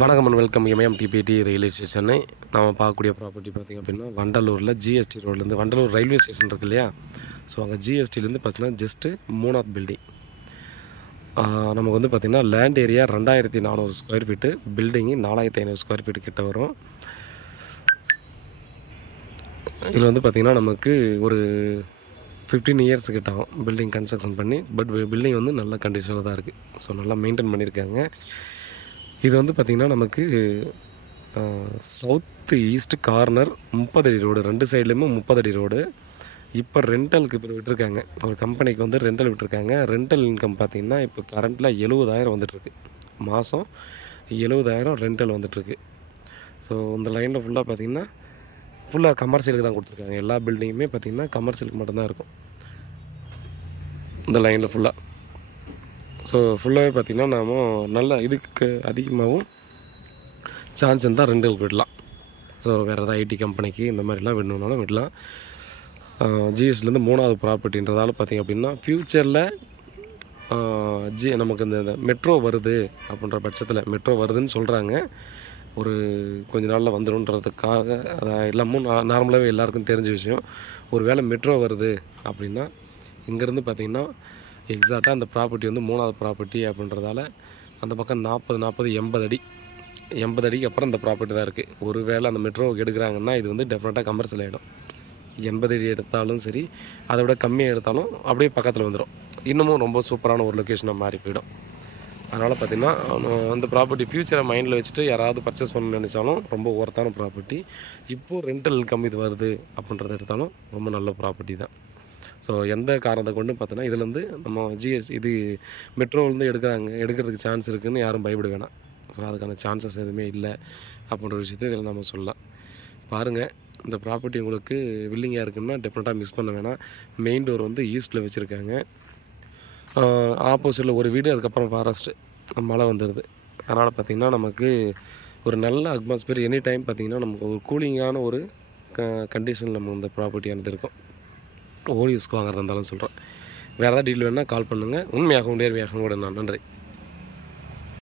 வணக்கம் and welcome எம்எம்டிபிடி railway ஸ்டேஷனை நாம் பார்க்கக்கூடிய ப்ராப்பர்ட்டி பார்த்திங்க அப்படின்னா வண்டலூரில் ஜிஎஸ்டி ரோட்லேருந்து வண்டலூர் ரயில்வே ஸ்டேஷன் இருக்கு இல்லையா. ஸோ அங்கே ஜிஎஸ்டிலேருந்து பார்த்தீங்கன்னா ஜஸ்ட்டு 3வது பில்டிங். நமக்கு வந்து பார்த்திங்கன்னா land area 2400 square feet, building 4500 square feet கிட்ட வரும். இதில் வந்து பார்த்திங்கன்னா நமக்கு ஒரு 15 இயர்ஸ் கிட்ட ஆகும் பில்டிங் கன்ஸ்ட்ரக்ஷன் பண்ணி. பட் பில்டிங் வந்து நல்ல கண்டிஷனில் தான் இருக்குது. ஸோ நல்லா மெயின்டைன் பண்ணியிருக்காங்க. இது வந்து பார்த்திங்கன்னா நமக்கு சவுத் ஈஸ்ட் கார்னர் 30 அடி ரோடு, 2 சைட்லேயுமே 30 அடி ரோடு. இப்போ ரெண்டலுக்கு இப்போ விட்டுருக்காங்க, ஒரு கம்பெனிக்கு வந்து ரெண்டல் விட்டுருக்காங்க. ரெண்டல் இன்கம் பார்த்திங்கன்னா இப்போ கரண்ட்டில் 70,000 வந்துட்டுருக்கு, மாதம் 70,000 ரெண்டல் வந்துட்டுருக்கு. ஸோ இந்த லைனில் ஃபுல்லாக பார்த்திங்கன்னா ஃபுல்லாக கமர்ஷியலுக்கு தான் கொடுத்துருக்காங்க. எல்லா பில்டிங்குமே பார்த்திங்கன்னா கமர்ஷியலுக்கு மட்டும்தான் இருக்கும் இந்த லைனில் ஃபுல்லாக. ஸோ ஃபுல்லாகவே பார்த்திங்கன்னா நாம் நல்ல இதுக்கு அதிகமாகவும் சான்ஸ் இருந்தால் ரெண்டலுக்கு விடலாம். ஸோ வேறு ஏதாவது ஐடி கம்பெனிக்கு இந்த மாதிரிலாம் விடணுன்னாலும் விடலாம். ஜிஎஸ்டிலேருந்து 3வது ப்ராப்பர்ட்டின்றதால பார்த்திங்க அப்படின்னா ஃப்யூச்சரில் நமக்கு இந்த மெட்ரோ வருது அப்படின்ற பட்சத்தில், மெட்ரோ வருதுன்னு சொல்கிறாங்க, ஒரு கொஞ்ச நாளில் வந்துடும்ன்றதுக்காக. அதை எல்லாமும் நார்மலாகவே எல்லாருக்கும் தெரிஞ்ச விஷயம். ஒரு வேளை மெட்ரோ வருது அப்படின்னா இங்கேருந்து பார்த்திங்கன்னா எக்ஸாக்டாக அந்த ப்ராப்பர்ட்டி வந்து 3வது ப்ராப்பர்ட்டி அப்படின்றதால அந்த பக்கம் 40 80 அடி 80 அடிக்கு அப்புறம் இந்த ப்ராப்பர்ட்டி தான் இருக்குது. ஒரு வேளை அந்த மெட்ரோ எடுக்கிறாங்கன்னா இது வந்து டெஃபினட்டாக கமர்ஷியல் ஆகிடும். 80 அடி எடுத்தாலும் சரி, அதை விட கம்மியாக எடுத்தாலும் அப்படியே பக்கத்தில் வந்துடும். இன்னமும் ரொம்ப சூப்பரான ஒரு லொக்கேஷனாக மாறி போயிடும். அதனால் பார்த்திங்கன்னா அந்த ப்ராப்பர்ட்டி ஃப்யூச்சரை மைண்டில் வச்சுட்டு யாராவது பர்ச்சேஸ் பண்ணணும்னு நினச்சாலும் ரொம்ப ஒர்த்தான ப்ராப்பர்ட்டி. இப்போது ரெண்டல் இன்கம் இது வருது அப்படின்றத எடுத்தாலும் ரொம்ப நல்ல ப்ராப்பர்ட்டி தான். ஸோ எந்த காரணத்தை கொண்டு பார்த்தோன்னா இதுலேருந்து நம்ம இது மெட்ரோவிலேருந்து எடுக்கிறதுக்கு சான்ஸ் இருக்குதுன்னு யாரும் பயப்பட வேணாம். ஸோ அதுக்கான சான்சஸ் எதுவுமே இல்லை அப்படின்ற விஷயத்தை இதில் நம்ம சொல்லலாம். பாருங்கள், இந்த ப்ராப்பர்ட்டி உங்களுக்கு வில்லிங்காக இருக்குன்னா டெஃபினட்டாக மிஸ் பண்ண வேணாம். மெயின் டோர் வந்து ஈஸ்ட்டில் வச்சுருக்காங்க. ஆப்போசிட்டில் ஒரு வீடு, அதுக்கப்புறம் ஃபாரஸ்ட்டு, மழை வந்துடுது. அதனால் பார்த்திங்கன்னா நமக்கு ஒரு நல்ல அட்மாஸ்பியர் எனி டைம் பார்த்திங்கன்னா நமக்கு ஒரு கூலிங்கான ஒரு கண்டிஷனில் நம்ம இந்த ப்ராப்பர்ட்டியானது இருக்கும். ஓன் யூஸ்க்கு வாங்குறதா இருந்தாலும் சொல்கிறேன். வேறு ஏதாவது டீல் வேணுன்னா கால் பண்ணுங்கள். உண்மையாகவும் நேர்மையாகவும் கூட நான். நன்றி.